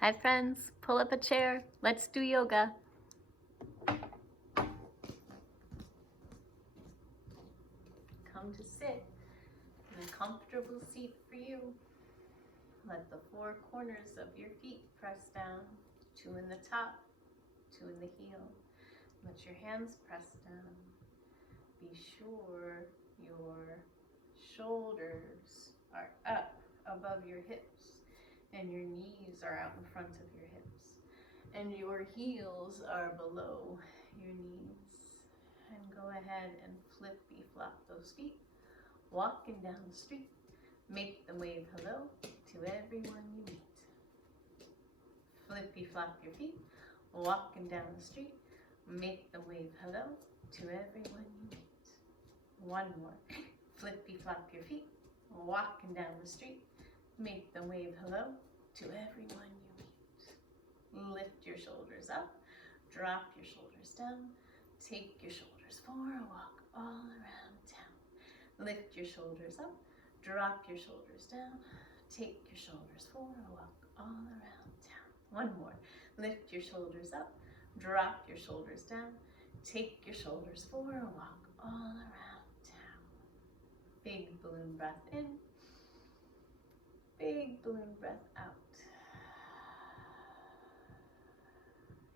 Hi friends, pull up a chair. Let's do yoga. Come to sit in a comfortable seat for you. Let the four corners of your feet press down, 2 in the top, 2 in the heel. Let your hands press down. Be sure your shoulders are up above your hips and your knees are out in front of your hips and your heels are below your knees. And go ahead and flippy flop those feet. Walking down the street, make them wave hello to everyone you meet. Flippy flop your feet, walking down the street, make them wave hello to everyone you meet. One more. Flippy flop your feet, walking down the street, make them wave hello to everyone you meet. Lift your shoulders up, drop your shoulders down, take your shoulders for a walk all around town. Lift your shoulders up, drop your shoulders down, take your shoulders for a walk all around town. One more. Lift your shoulders up, drop your shoulders down, take your shoulders for a walk all around town. Big balloon breath in, big balloon breath out.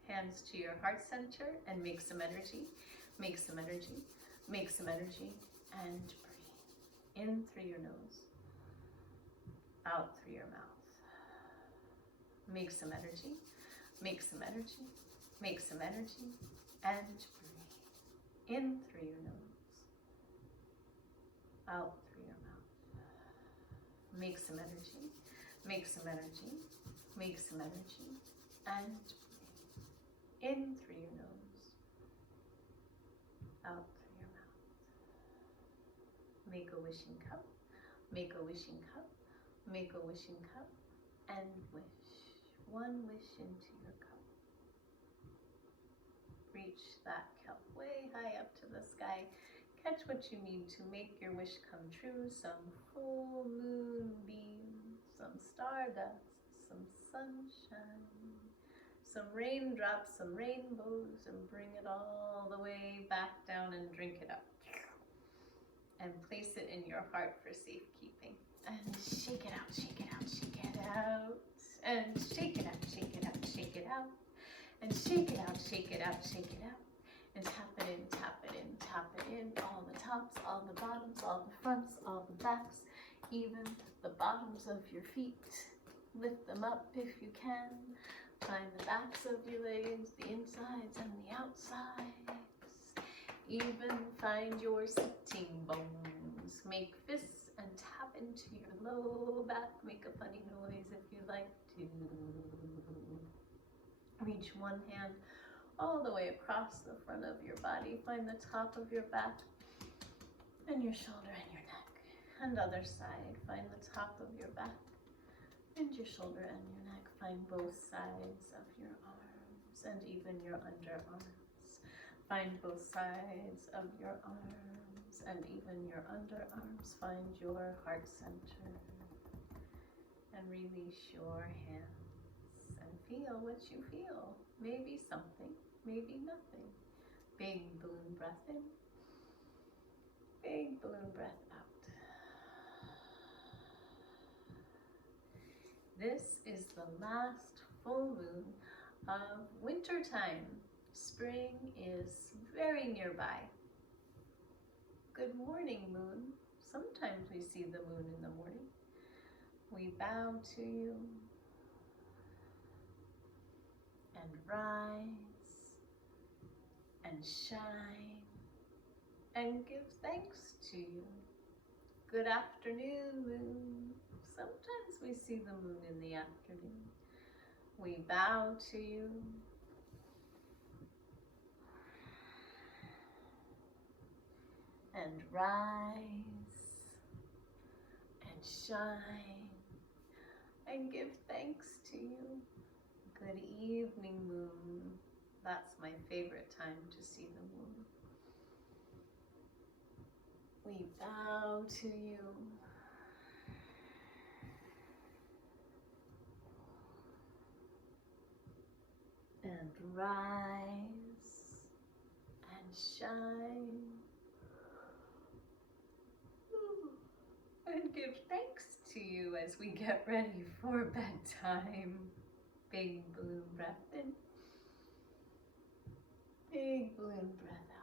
Hands to your heart center and make some energy, make some energy, make some energy, and breathe. In through your nose, out through your mouth. Make some energy, make some energy, make some energy, and breathe. In through your nose, out through your mouth. Make some energy, make some energy, make some energy, and breathe. In through your nose, out through your mouth. Make a wishing cup, make a wishing cup, make a wishing cup, and wish. One wish into your cup. Reach that cup way high up to the sky. Catch what you need to make your wish come true. Some full moon beams, some stardust, some sunshine, some raindrops, some rainbows, and bring it all the way back down and drink it up. And place it in your heart for safekeeping. And shake it out, shake it out, shake it out. And shake it out, shake it out, shake it out. And shake it out, shake it out, shake it out. And tap it in, tap it in, tap it in. All the tops, all the bottoms, all the fronts, all the backs, even the bottoms of your feet. Lift them up if you can. Find the backs of your legs, the insides and the outsides. Even find your sitting bones. Make fists and tap into your low back. Make a funny noise if you like to. Reach one hand all the way across the front of your body. Find the top of your back and your shoulder and your neck. And other side, find the top of your back and your shoulder and your neck. Find both sides of your arms and even your underarms. Find both sides of your arms and even your underarms. Find your heart center and release your hands and feel what you feel. Maybe something, maybe nothing. Big balloon breath in, big balloon breath out. This is the last full moon of winter time. Spring is very nearby. Good morning, moon. Sometimes we see the moon in the morning. We bow to you and rise and shine and give thanks to you. Good afternoon, moon. Sometimes we see the moon in the afternoon. We bow to you and rise and shine and give thanks to you. Good evening, moon. That's my favorite time to see the moon. We bow to you rise and shine and give thanks to you as we get ready for bedtime. Big balloon breath in. Big balloon breath out.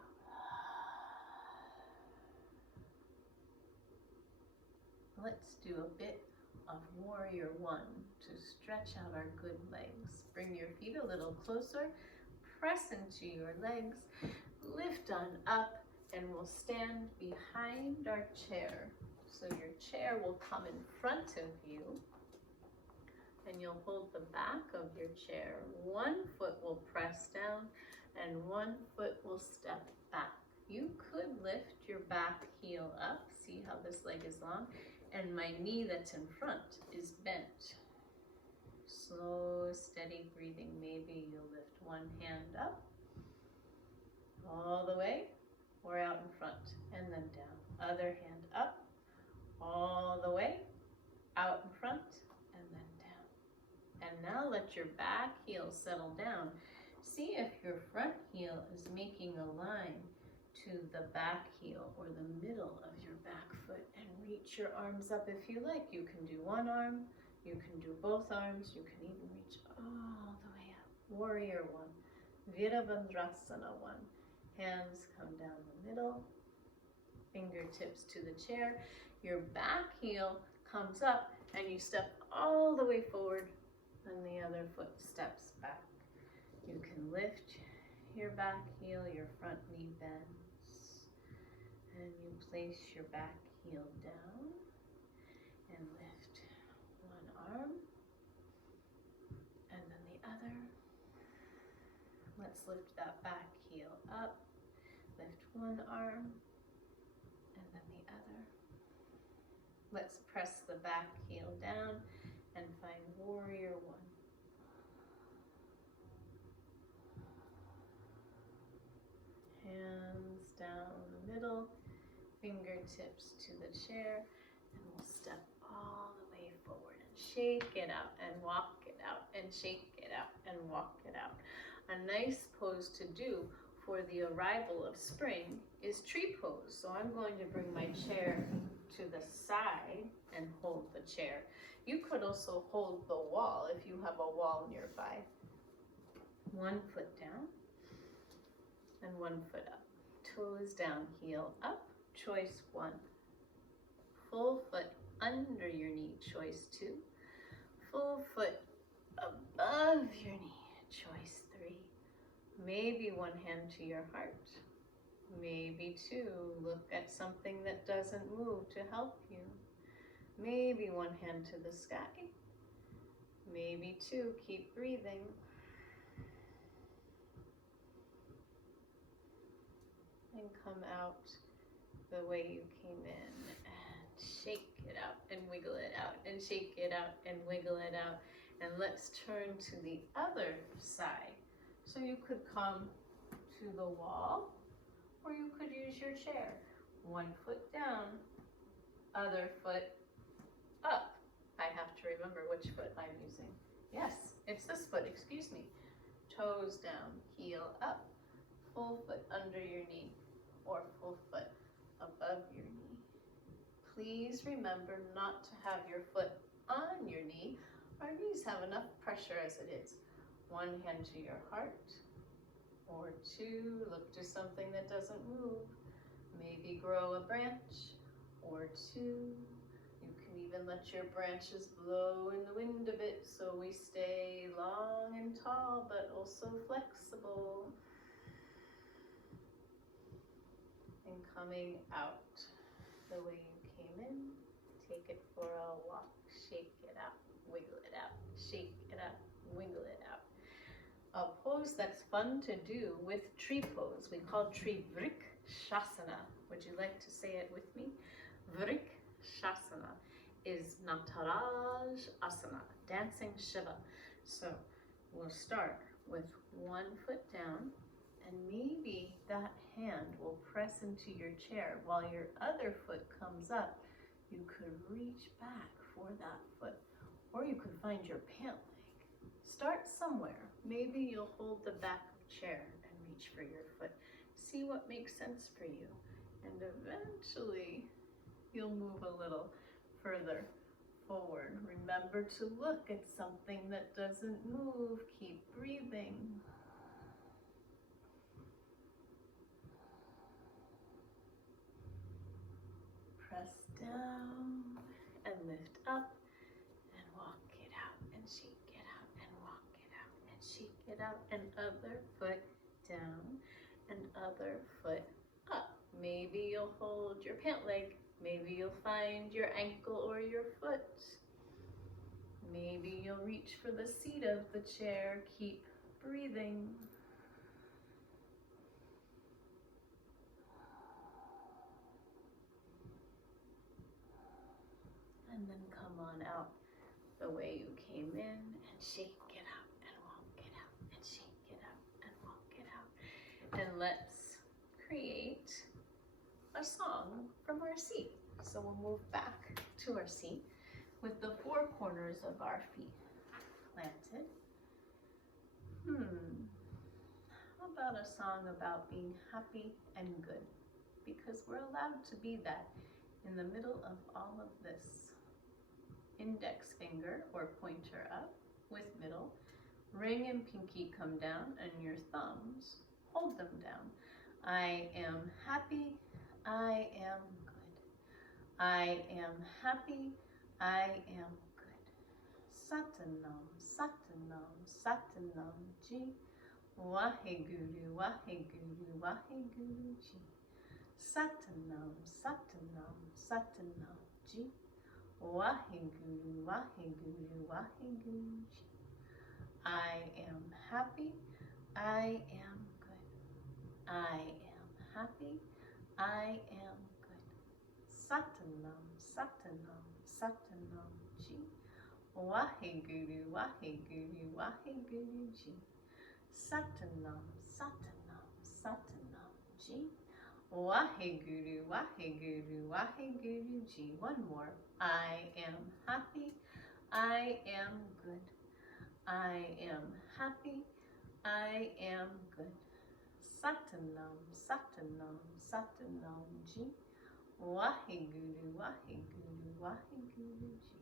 Let's do a bit of warrior one to stretch out our good legs. Bring your feet a little closer, press into your legs, lift on up, and we'll stand behind our chair. So your chair will come in front of you, and you'll hold the back of your chair. One foot will press down, and one foot will step back. You could lift your back heel up. See how this leg is long? And my knee that's in front is bent. Slow, steady breathing. Maybe you'll lift one hand up, all the way, or out in front, and then down. Other hand up, all the way, out in front, and then down. And now let your back heel settle down. See if your front heel is making a line to the back heel or the middle of your back foot, and reach your arms up if you like. You can do one arm, you can do both arms, you can even reach all the way up. Warrior one, Virabhadrasana one. Hands come down the middle, fingertips to the chair. Your back heel comes up and you step all the way forward and the other foot steps back. You can lift your back heel, your front knee bends, and you place your back heel down and lift one arm and then the other. Let's lift that back heel up, lift one arm and then the other. Let's press the back heel down and find warrior one. Hands down the middle, fingertips to the chair, and we'll step all the way forward and shake it out and walk it out and shake it out and walk it out. A nice pose to do for the arrival of spring is tree pose. So I'm going to bring my chair to the side and hold the chair. You could also hold the wall if you have a wall nearby. One foot down and one foot up. Toes down, heel up. Choice one. Full foot under your knee. Choice two. Full foot above your knee. Choice three. Maybe one hand to your heart. Maybe two. Look at something that doesn't move to help you. Maybe one hand to the sky. Maybe two. Keep breathing. And come out the way you came in and shake it out and wiggle it out and shake it out and wiggle it out. And let's turn to the other side. So you could come to the wall or you could use your chair. One foot down, other foot up. I have to remember which foot I'm using. Yes, it's this foot, excuse me. Toes down, heel up, full foot under your knee or full foot above your knee. Please remember not to have your foot on your knee. Our knees have enough pressure as it is. One hand to your heart, or two, look to something that doesn't move. Maybe grow a branch, or two. You can even let your branches blow in the wind a bit so we stay long and tall, but also flexible. And coming out the way you came in, take it for a walk, shake it out, wiggle it out, shake it out, wiggle it out. A pose that's fun to do with tree pose, we call tree Vrikshasana. Would you like to say it with me? Vrikshasana is Nataraj Asana, dancing Shiva. So we'll start with one foot down, and maybe that hand will press into your chair while your other foot comes up. You could reach back for that foot, or you could find your pant leg Start somewhere. Maybe you'll hold the back of a chair and reach for your foot. See what makes sense for you. And eventually, you'll move a little further forward. Remember to look at something that doesn't move. Keep breathing. Press down and lift up and walk it out and shake it out and walk it out and shake it out. And other foot down and other foot up. Maybe you'll hold your pant leg. Maybe you'll find your ankle or your foot. Maybe you'll reach for the seat of the chair. Keep breathing. And then come on out the way you came in and shake it out and walk it out and shake it out and walk it out. And let's create a song from our seat. So we'll move back to our seat with the four corners of our feet planted. How about a song about being happy and good? Because we're allowed to be that in the middle of all of this. Index finger or pointer up with middle. Ring and pinky come down and your thumbs hold them down. I am happy. I am good. I am happy. I am good. Satanam, Satanam, Satanam Ji. Waheguru, Waheguru, Waheguru Ji. Satanam, Satanam, Satanam Ji. Waheguru, Waheguru, Waheguru Ji. I am happy. I am good. I am happy. I am good. Satanam, Satanam, Satanam Ji. Waheguru, Waheguru, Waheguru Ji. Satanam, Satanam, Satanam Ji. Waheguru, Waheguru, Waheguru Ji. One more. I am happy. I am good. I am happy. I am good. Satanam, Satanam, Satanam Ji. Waheguru, Waheguru, Waheguru Ji.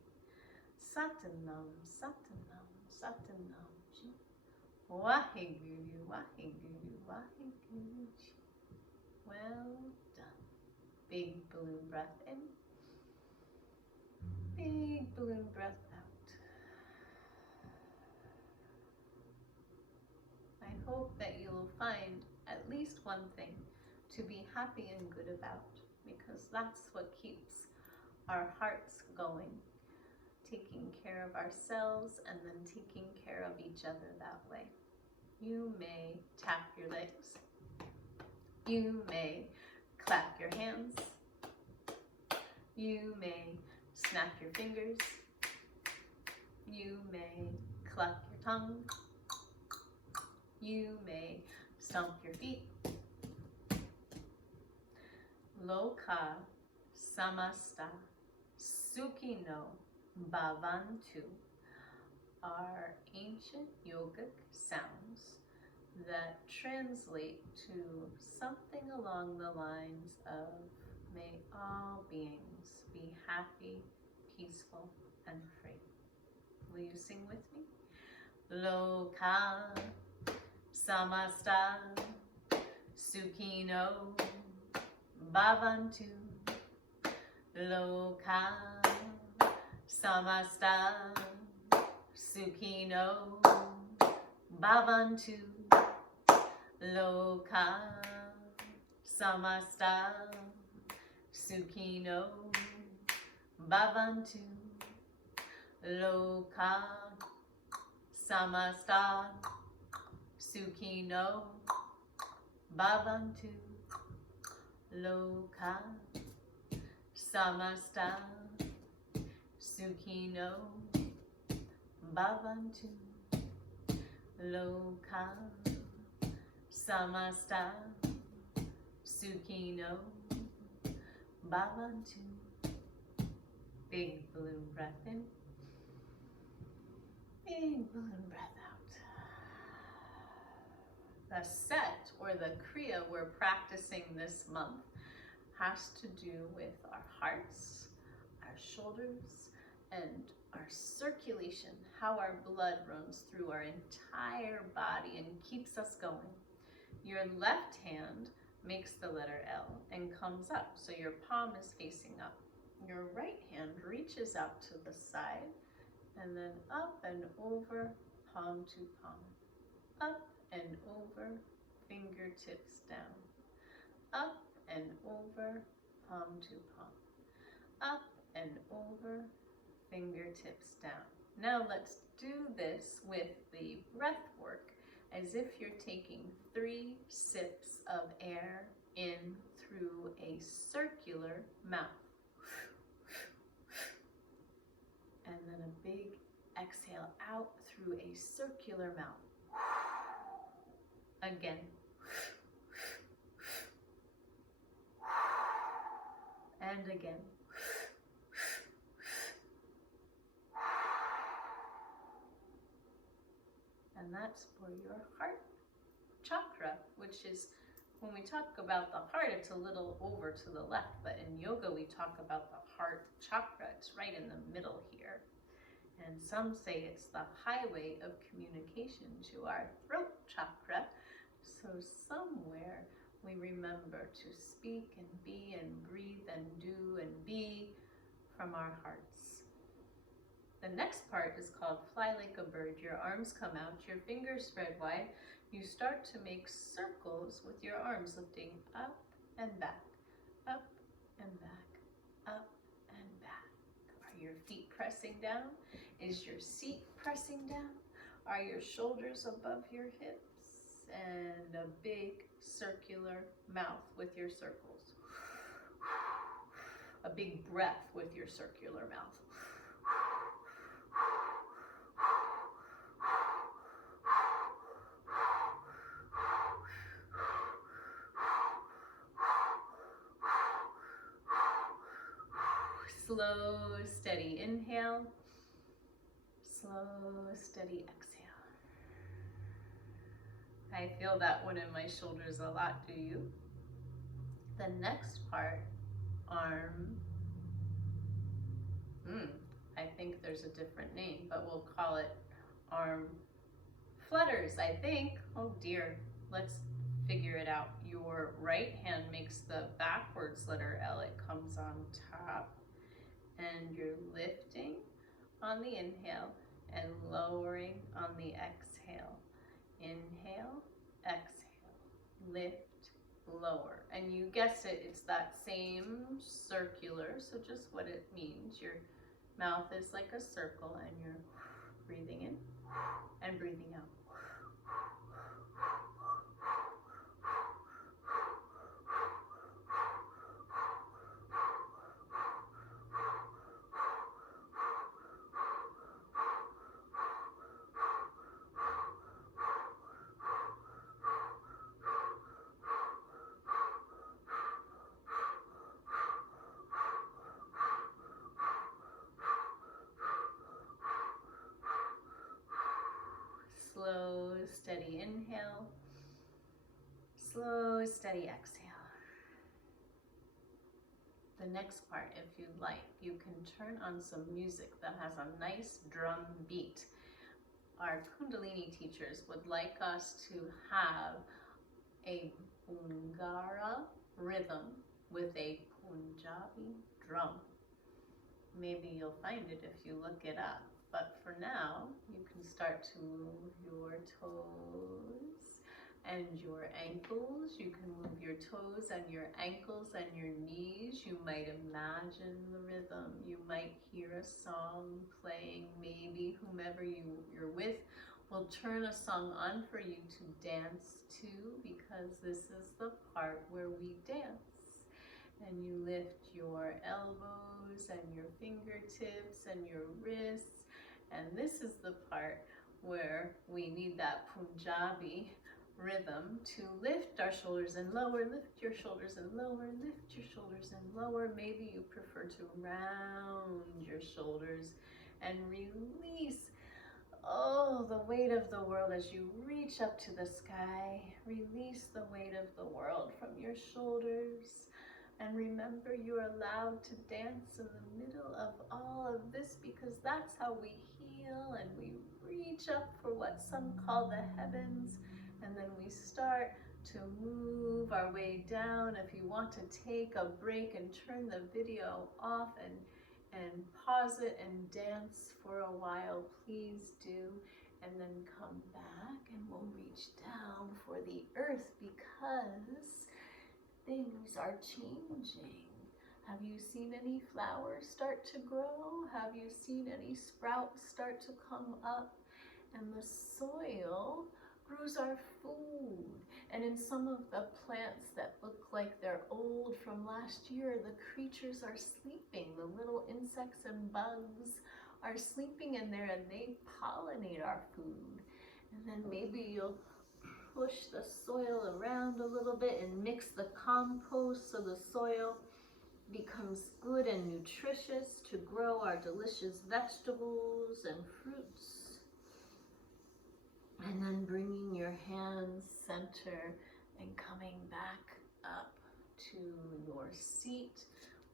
Satanam, Satanam, Satanam Ji. Waheguru, Waheguru, Waheguru Ji. Well done. Big balloon breath in. Big balloon breath out. I hope that you'll find at least one thing to be happy and good about, because that's what keeps our hearts going. Taking care of ourselves and then taking care of each other that way. You may tap your legs. You may clap your hands. You may snap your fingers. You may cluck your tongue. You may stomp your feet. Loka samasta sukhino bhavantu are ancient yogic sounds that translate to something along the lines of may all beings be happy, peaceful, and free. Will you sing with me? Loka samasta sukhino bhavantu. Loka samasta sukhino bhavantu. Loka samasta sukhino bhavantu. Loka samasta sukhino bhavantu. Loka samasta sukhino bhavantu. Loka samasta sukhino bhavantu. Big balloon breath in. Big balloon breath out. The set or the kriya we're practicing this month has to do with our hearts, our shoulders, and our circulation, how our blood runs through our entire body and keeps us going. Your left hand makes the letter L and comes up, so your palm is facing up. Your right hand reaches out to the side and then up and over, palm to palm. Up and over, fingertips down. Up and over, palm to palm. Up and over, fingertips down. Now let's do this with the breath work as if you're taking 3 sips of air in through a circular mouth. And then a big exhale out through a circular mouth. Again. And again. And that's for your heart chakra, which is, when we talk about the heart, it's a little over to the left, but in yoga we talk about the heart chakra. It's right in the middle here. And some say it's the highway of communication to our throat chakra. So somewhere we remember to speak and be and breathe and do and be from our hearts. The next part is called fly like a bird. Your arms come out, your fingers spread wide. You start to make circles with your arms, lifting up and back, up and back, up and back. Are your feet pressing down? Is your seat pressing down? Are your shoulders above your hips? And a big circular mouth with your circles. A big breath with your circular mouth. Slow, steady inhale. Slow, steady exhale. I feel that one in my shoulders a lot, do you? The next part, arm. I think there's a different name, but we'll call it arm flutters, I think. Oh dear, let's figure it out. Your right hand makes the backwards letter L. It comes on top. And you're lifting on the inhale and lowering on the exhale. Inhale, exhale, lift, lower. And you guess it, it's that same circular, so just what it means. Your mouth is like a circle and you're breathing in and breathing out. Slow, steady inhale. Slow, steady exhale. The next part, if you'd like, you can turn on some music that has a nice drum beat. Our Kundalini teachers would like us to have a Bungara rhythm with a Punjabi drum. Maybe you'll find it if you look it up. But for now, you can start to move your toes and your ankles. You can move your toes and your ankles and your knees. You might imagine the rhythm. You might hear a song playing. Maybe whomever you're with will turn a song on for you to dance to, because this is the part where we dance. And you lift your elbows and your fingertips and your wrists. And this is the part where we need that Punjabi rhythm to lift our shoulders and lower, lift your shoulders and lower, lift your shoulders and lower. Maybe you prefer to round your shoulders and release Oh, the weight of the world as you reach up to the sky. Release the weight of the world from your shoulders. And remember, you're allowed to dance in the middle of all of this because that's how we heal and we reach up for what some call the heavens. And then we start to move our way down. If you want to take a break and turn the video off and pause it and dance for a while, please do. And then come back and we'll reach down for the earth because things are changing. Have you seen any flowers start to grow? Have you seen any sprouts start to come up? And the soil grows our food. And in some of the plants that look like they're old from last year, the creatures are sleeping. The little insects and bugs are sleeping in there and they pollinate our food. And then maybe you'll push the soil around a little bit and mix the compost so the soil becomes good and nutritious to grow our delicious vegetables and fruits. And then bringing your hands center and coming back up to your seat.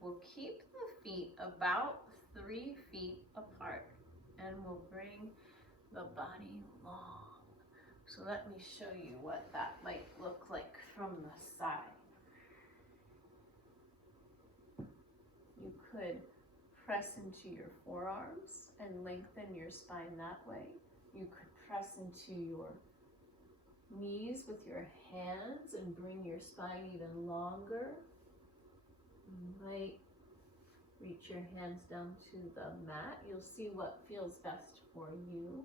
We'll keep the feet about 3 feet apart and we'll bring the body long. So let me show you what that might look like from the side. You could press into your forearms and lengthen your spine that way. You could press into your knees with your hands and bring your spine even longer. You might reach your hands down to the mat. You'll see what feels best for you.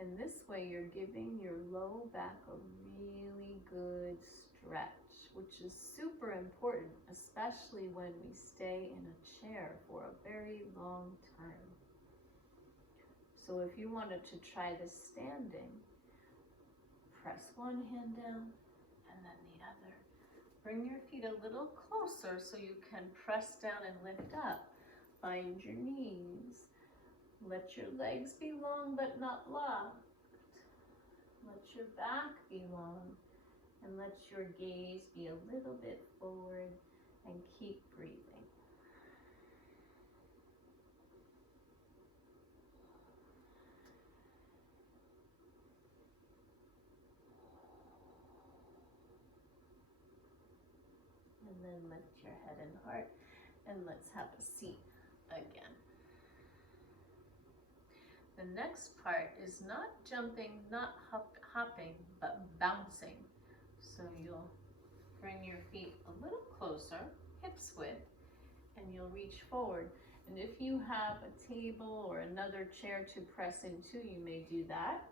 And this way you're giving your low back a really good stretch, which is super important, especially when we stay in a chair for a very long time. So if you wanted to try this standing, press one hand down and then the other. Bring your feet a little closer so you can press down and lift up. Find your knees. Let your legs be long but not locked. Let your back be long and let your gaze be a little bit forward and keep breathing. And then lift your head and heart and let's have a seat again. The next part is not jumping, not hopping, but bouncing. So you'll bring your feet a little closer, hips width, and you'll reach forward. And if you have a table or another chair to press into, you may do that.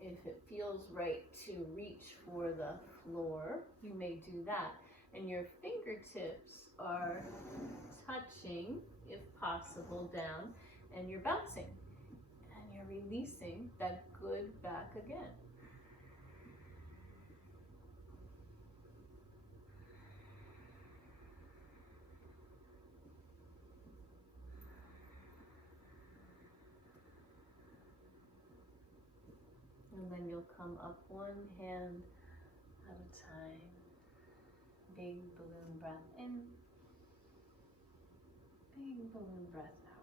If it feels right to reach for the floor, you may do that. And your fingertips are touching, if possible, down, and you're bouncing. You're releasing that good back again. And then you'll come up one hand at a time. Big balloon breath in, big balloon breath out.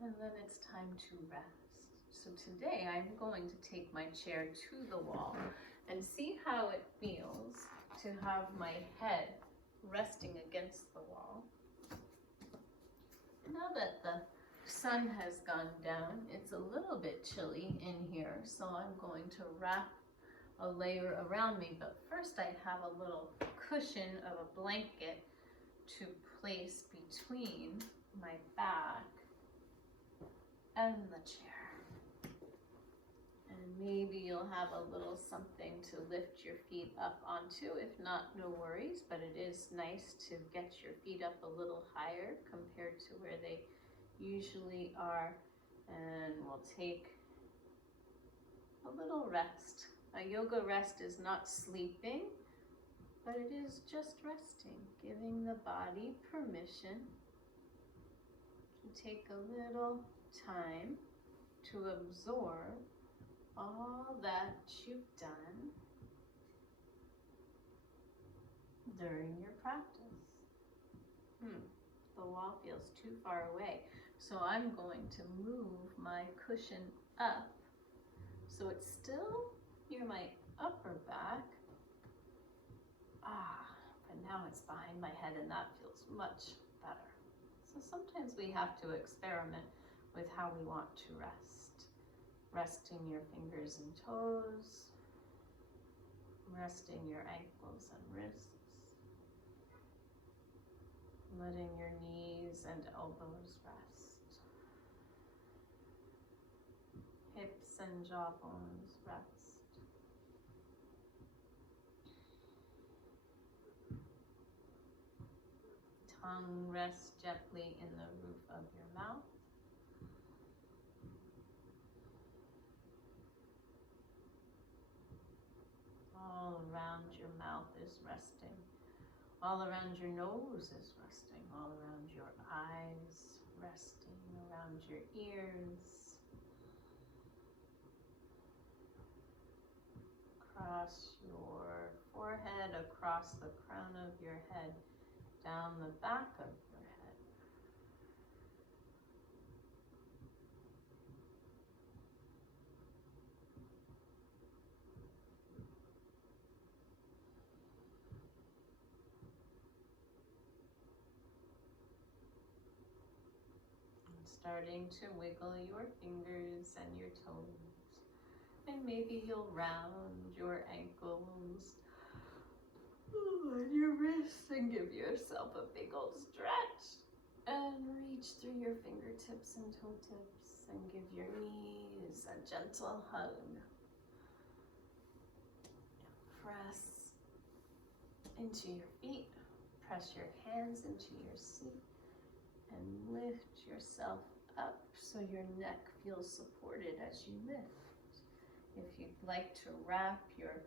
And then it's time to rest. So today I'm going to take my chair to the wall and see how it feels to have my head resting against the wall. Now that the sun has gone down, it's a little bit chilly in here, so I'm going to wrap a layer around me, but first I have a little cushion of a blanket to place between my back and the chair. And maybe you'll have a little something to lift your feet up onto. If not, no worries, but it is nice to get your feet up a little higher compared to where they usually are. And we'll take a little rest. A yoga rest is not sleeping, but it is just resting, giving the body permission to You take a little time to absorb all that you've done during your practice. The wall feels too far away, so I'm going to move my cushion up so it's still near my upper back. But now it's behind my head, and that feels much better. So sometimes we have to experiment with how we want to rest. Resting your fingers and toes, resting your ankles and wrists, letting your knees and elbows rest, hips and jawbones rest. Tongue rests gently in the roof of your mouth. All around your mouth is resting. All around your nose is resting. All around your eyes resting. Around your ears. Across your forehead, across the crown of your head, down the back of your head. Starting to wiggle your fingers and your toes. And maybe you'll round your ankles and your wrists and give yourself a big old stretch. And reach through your fingertips and toe tips and give your knees a gentle hug. Press into your feet. Press your hands into your seat. And lift yourself up so your neck feels supported as you lift. If you'd like to wrap your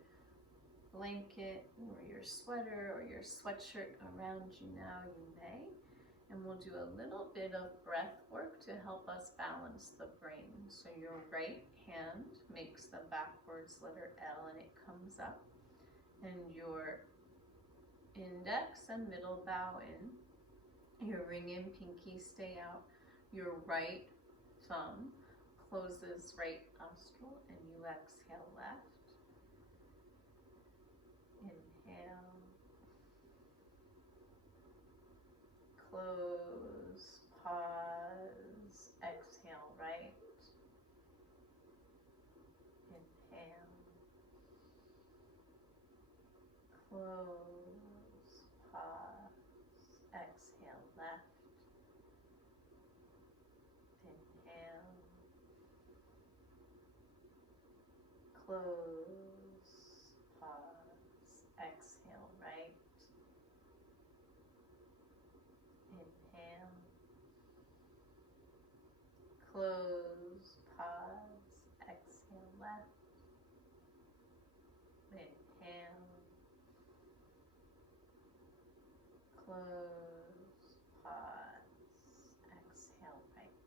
blanket or your sweater or your sweatshirt around you now, you may. And we'll do a little bit of breath work to help us balance the brain. So your right hand makes the backwards letter L and it comes up. And your index and middle bow in. Your ring and pinky stay out. Your right thumb closes right nostril and you exhale left. Inhale. Close, pause, exhale right. Inhale. Close, pause, exhale left. Inhale. Close, pause, exhale right. Inhale. Close, pause, exhale left. Inhale. Close, pause, exhale right.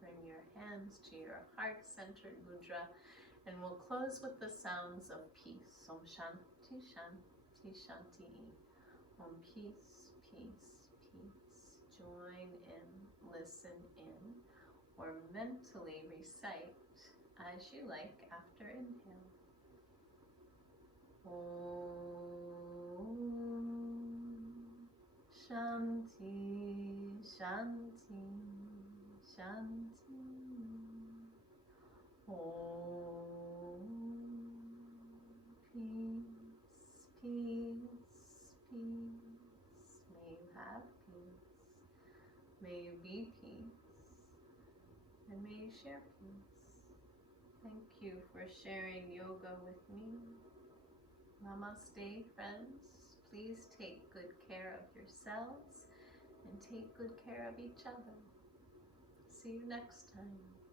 Bring your hands to your heart-centered mudra, and we'll close with the sounds of peace. Om Shanti, Shanti, Shanti. Om peace, peace, peace. Join in, listen in, or mentally recite as you like after inhale. Om Shanti, Shanti, Shanti. Om peace, peace, peace. May you have peace. May you be peace. And may you share peace. Thank you for sharing yoga with me. Namaste, friends. Please take good care of yourselves and take good care of each other. See you next time.